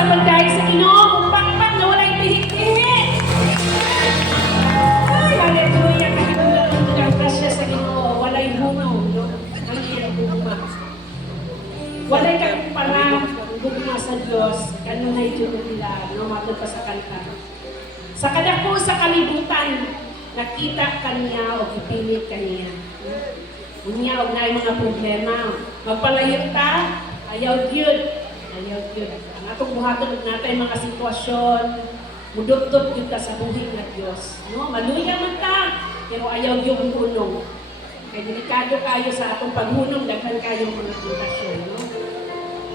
sa pagdahil sa Ginoo, mupakpak na walay tihit-tihit. Ay, hallelujah, kahit ang grasya sa Ginoo, walay hunong, no? Ang ginaguma. Walay kang parang gugma sa Diyos, kanunay Diyos nila, no? Matod pa sa kanta. Sa kadako sa kalibutan, nakita kaniya o ipilit kaniya. Unya, og na mga problema. Magpalayot ta, ayaw Diyod. Ayaw Diyod. Ang atong buhaton natin mga sitwasyon, mudot-dot yun ka sa buhay ng Diyos. No? Maluya man ta, pero ayaw Diyod ang hunong. Kaya delikado kayo sa atong paghunong, daghan kayo mga tentasyon. No?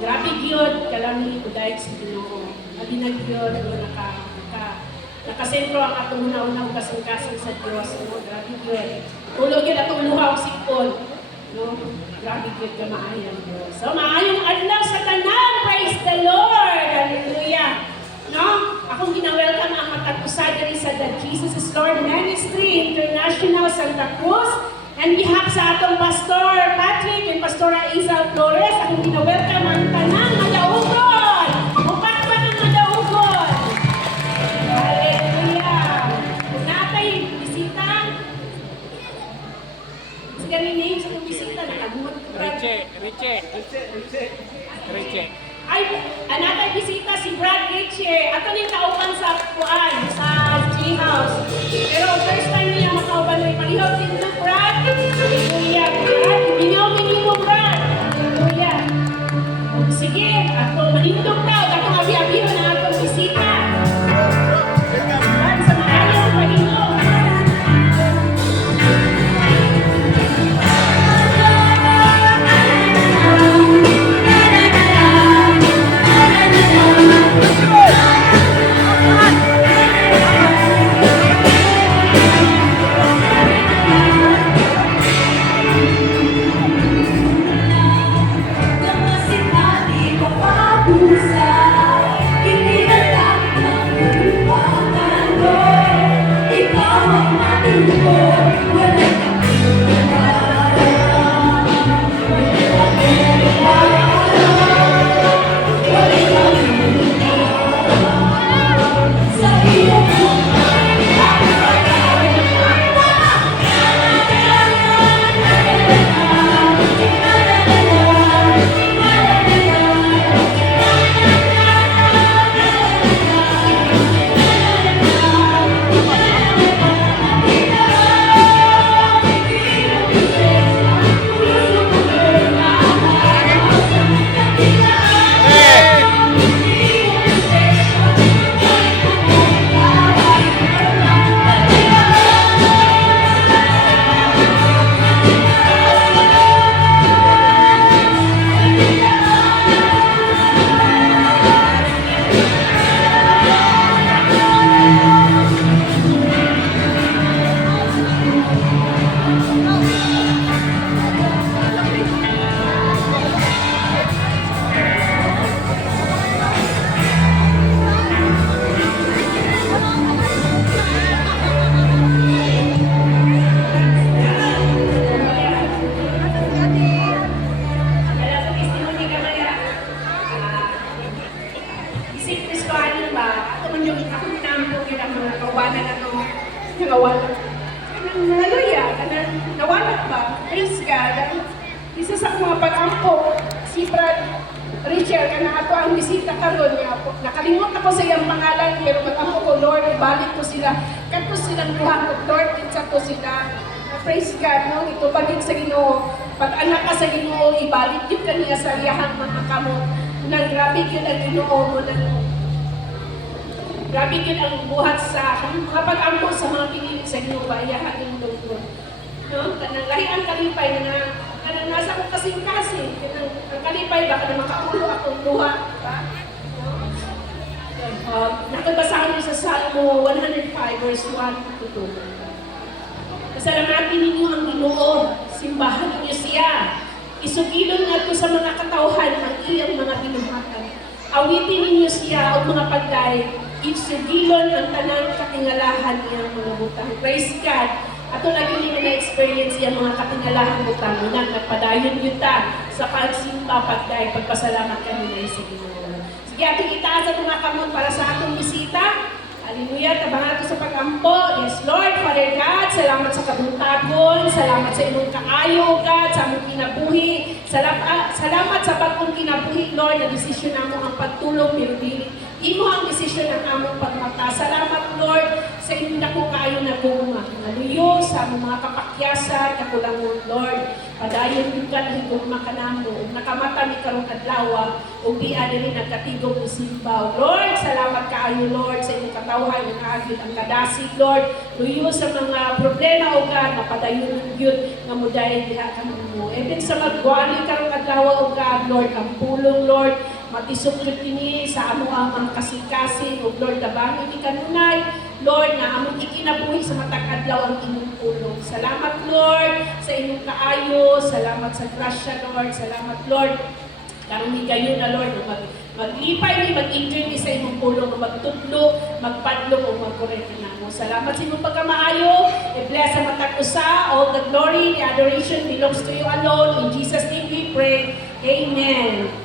Grabe Diyod, kalami ko dahil sa Ginoo. Malinag Diyod, nakasentro ang atong una-unang kasang-kasang sa Diyos. No? Grabe Diyod. Tulog yun atong luha o sipon. No? Grabe Diyod ka maayang Diyos. So, maayong adlaw sa tanan. Praise the Lord! Hallelujah! No? Akong ginawelcome ang matagpusa diri sa The Jesus is Lord Ministry International Santa Cruz. And behalf sa atong Pastor Patrick and Pastora Isa Flores, akong ginawelcome ang tanan. Madaugon! Mupakpak ang madaugon! Hallelujah! Kung natay bisita, sige rin name sa itong bisita, nakagumot ko. Riche. Ay, natay bisita si Brad Riche. Ato ning kauban sa kuan sa G-House. Pero first time niya makauban na ipalihog din na Brad. Hallelujah. Brad, hindi mo Brad. Hallelujah. Sige, ato manindog daw. Ato abi-abiho na atong bisita. Brad, sa maayong Panginoon. Nawala ba? Praise God. Isa sa mga pag-ampo, si Brad Richard, na ako ang bisita karon niya po. Nakalimot ako sa iyang pangalan, pero mag-ampo ko, Lord, ibalik ko sila. Kato silang buhan ko, Lord, itsa ko sila. Praise God, no? Ito pagig sa Ginoo. Pag anak ka sa Ginoo, ibalik yun kaniya sa iyahang mga kamot. Grabe yun ang Ginoo mo na. Grabe yun ang buhat sa kapag ampo sa mga pinili sa Ginoo, iyahan yung lungkot. No? Kanang lahi ang kalipay na kanang nasa ko kasing-kasing. Ang kalipay ba, kanang makaulo akong buha. Diba? Nakabasahan niyo sa Salmo 105 verse 1 to 2. Pasalamatin ninyo ang Ginoo, simbahan ninyo siya. Isugilon nga sa mga katawhan ang iyang mga binuhatan. Awitin ninyo siya o mga pagday. Isugilon ang tanang katingalahan niyang mga butang. Praise God! Ato lagi nyo na-experience yung mga katingalahan butang. Nagpadayon yun ta sa pagsimba, pagday, pagpasalamat kami na sa Ginoo. So Sige, ating itaas ang mga kamot para sa atong bisita. Hallelujah, tabangan ito sa pag-ampo. Yes, Lord, Father God, salamat sa kabuntagon, salamat sa inyong kaayo, God, sa among kinabuhi. Salamat sa bagong kinabuhi, Lord, na desisyon namo ang pagtulong, pero dili. Imo ang desisyon ng among pagmata. Salamat, Lord, sa inyong dako kaayo na guma. Hallelujah, sa among mga kapakyasan, kakulangon, Lord. Padayon yung ka na higugma ka namo. Nakamata ni karong adlaw, ug di adiri nagkatigong musimbaw. Lord, salamat kaayo, Lord, sa inyong katawhan ng agit ang kadasig, Lord. Luyo sa mga problema o God, napadayon yun nga muday diha ka mo. Even sa magwali karong adlaw o God, Lord, ang pulong, Lord, matisok yun kini sa amo ang mga kasing-kasing o Lord, dabangin ni kanunay, Lord, na among ikinabuhi sa matag adlaw ang inyong pulong. Salamat, Lord, sa inyong kaayo. Salamat sa grasya, Lord. Salamat, Lord. Karong higayon na, Lord, maglipay ni, mag-enjoy ni sa inyong pulong, magtudlo, magpadlong o magkorente na mo. Salamat sa inyong pagkamaayo. I-bless sa matag usa. All the glory, the adoration belongs to you alone. In Jesus' name we pray. Amen.